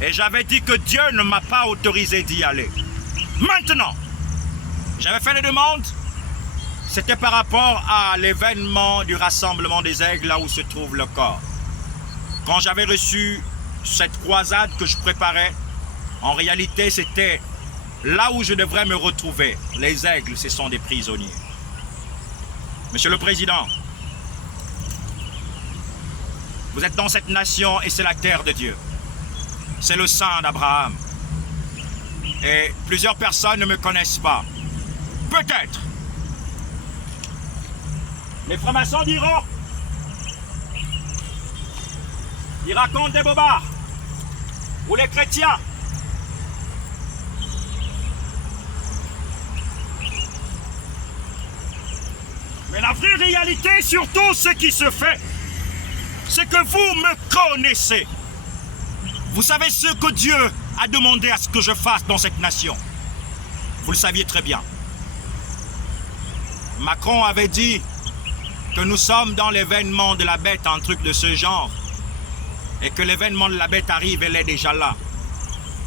Et j'avais dit que Dieu ne m'a pas autorisé d'y aller. Maintenant, j'avais fait les demandes. C'était par rapport à l'événement du rassemblement des aigles, là où se trouve le corps. Quand j'avais reçu cette croisade que je préparais, en réalité, c'était là où je devrais me retrouver. Les aigles, ce sont des prisonniers. Monsieur le Président, vous êtes dans cette nation et c'est la terre de Dieu. C'est le sang d'Abraham. Et plusieurs personnes ne me connaissent pas. Peut-être. Les francs-maçons diront, ils racontent des bobards. Ou les chrétiens. Mais la vraie réalité, surtout ce qui se fait, c'est que vous me connaissez. Vous savez ce que Dieu a demandé à ce que je fasse dans cette nation. Vous le saviez très bien. Macron avait dit que nous sommes dans l'événement de la bête, un truc de ce genre. Et que l'événement de la bête arrive, elle est déjà là.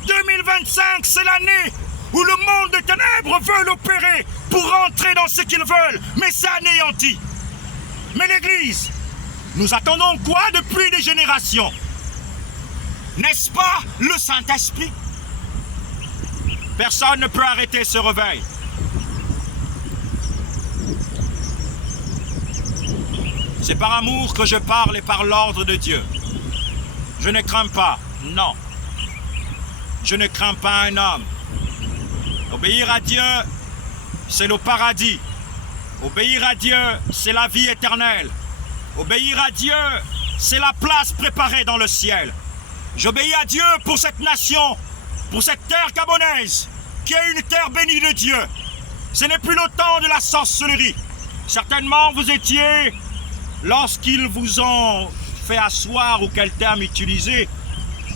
2025, c'est l'année où le monde des ténèbres veut l'opérer pour rentrer dans ce qu'ils veulent, mais c'est anéanti. Mais l'Église, nous attendons quoi depuis des générations? N'est-ce pas le Saint-Esprit? Personne ne peut arrêter ce réveil. C'est par amour que je parle et par l'ordre de Dieu. Je ne crains pas, non. Je ne crains pas un homme. Obéir à Dieu, c'est le paradis. Obéir à Dieu, c'est la vie éternelle. Obéir à Dieu, c'est la place préparée dans le ciel. J'obéis à Dieu pour cette nation, pour cette terre gabonaise, qui est une terre bénie de Dieu. Ce n'est plus le temps de la sorcellerie. Certainement, vous étiez, lorsqu'ils vous ont fait asseoir, ou quel terme utiliser,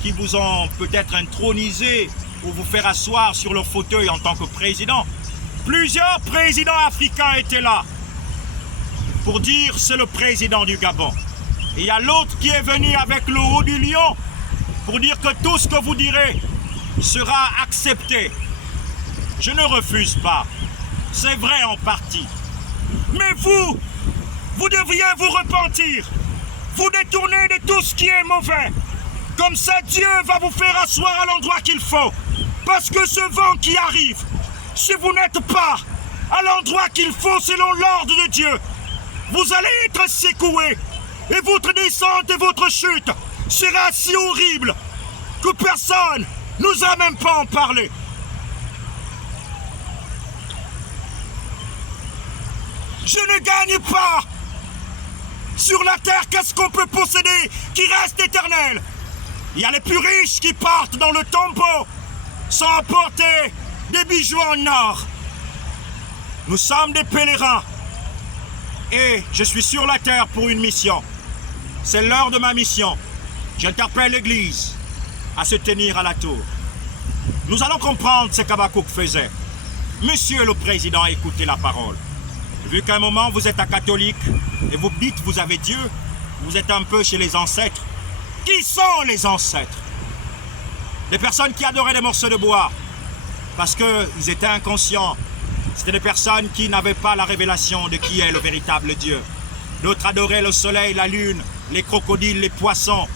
qui vous ont peut-être intronisé ou vous faire asseoir sur le fauteuil en tant que président. Plusieurs présidents africains étaient là pour dire c'est le président du Gabon. Et il y a l'autre qui est venu avec le haut du lion pour dire que tout ce que vous direz sera accepté. Je ne refuse pas. C'est vrai en partie. Mais vous devriez vous repentir. Vous détourner de tout ce qui est mauvais. Comme ça, Dieu va vous faire asseoir à l'endroit qu'il faut. Parce que ce vent qui arrive, si vous n'êtes pas à l'endroit qu'il faut selon l'ordre de Dieu, vous allez être secoués. Et votre descente et votre chute sera si horrible que personne nous a même pas en parlé. Je ne gagne pas. Sur la terre, qu'est-ce qu'on peut posséder qui reste éternel? Il y a les plus riches qui partent dans le tombeau sans apporter des bijoux en or. Nous sommes des pèlerins et je suis sur la terre pour une mission. C'est l'heure de ma mission. J'interpelle l'Église à se tenir à la tour. Nous allons comprendre ce qu'Habakkuk faisait. Monsieur le Président, écoutez la parole. Vu qu'à un moment vous êtes un catholique et vous dites vous avez Dieu, vous êtes un peu chez les ancêtres. Qui sont les ancêtres? Des personnes qui adoraient des morceaux de bois parce qu'ils étaient inconscients. C'était des personnes qui n'avaient pas la révélation de qui est le véritable Dieu. D'autres adoraient le soleil, la lune, les crocodiles, les poissons.